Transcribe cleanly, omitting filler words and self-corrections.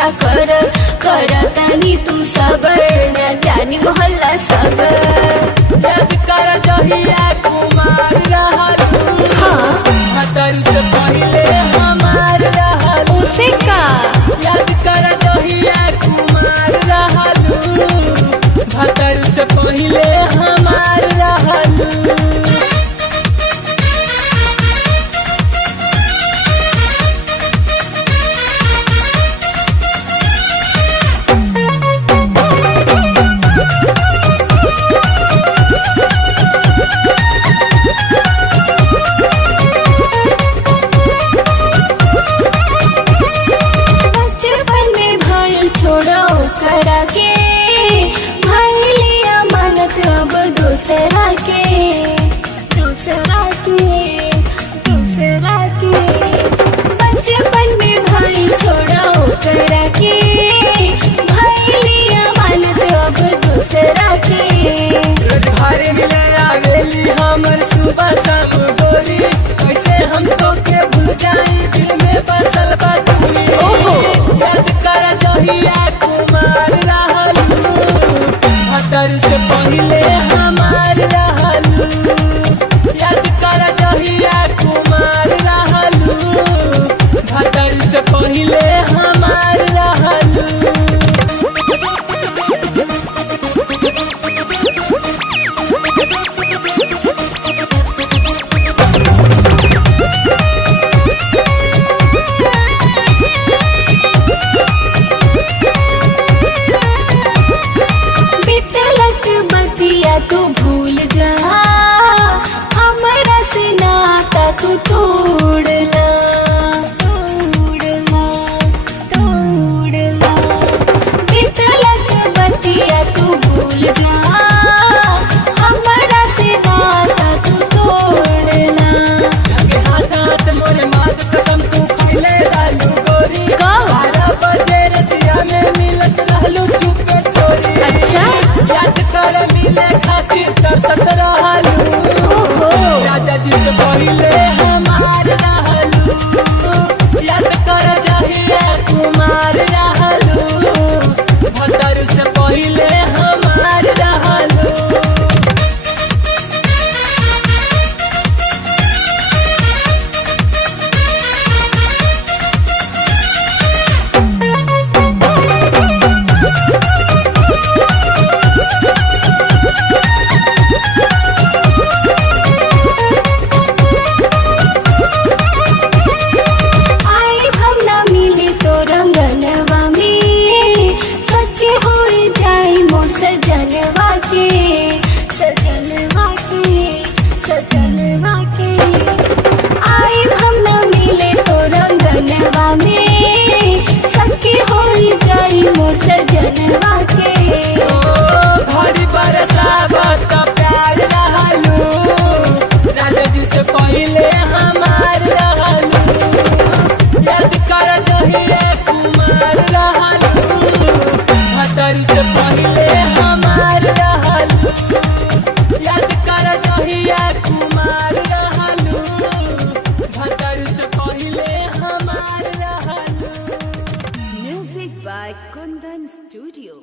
पीछा कर तनी तू सबर न जानी मोहल्ला सबर। याद कर जहिया कुमार रहलू, हाँ भतर से पहिले हमार रहलू। उसे का याद कर जहिया कुमार रहलू, भतर से पहिले हमार रहलू। करा के भाई लिया मानत अब दूसरा के बचपन में भाई छोड़ो करा के भाई लिया मानत अब दूसरा के। रोज घर मिले आवेली हमर सुबह शाम गोरी, कैसे हम तो के भूल जाई दिल में बसल बा तू। ओहो याद कर जहिया कुमार रहलू, भतर से पहिले हमार रहलू। याद कर जहिया कुमार रहलू, भतर से पहिले हमार रहलू। तू भूल जा हमरा से नाता तू तोड़ला बितलक बतिया तू भूल जा हमरा से नाता तू तोड़ला। हाथ हाथ मोरे मात कसम तू खइले रहलू गोरी, 12 बजे रतिया में मिलत रहलू चुपे चोरी। अच्छा याद कर मिले खातिर तरसत रहलू, राजा जी से पहिले हमार रहलू। याद कर जहिया कुमार रहलू, भतर से पहिले हमार रहलू। सजनवा के आई हम न मिले तो रंगनवा में सखी होई जाई मोर सजनवा के। घड़ी बरसावत प्यार रहलू, राजा जी से पहिले हमार रहलू। याद कर जहिया कुमार रहलू, भतर से पहिले हमार रहलू। याद कर जहिया कुमार रहलू, भतर से पहिले हमार रहलू। Music by Kundan Studio.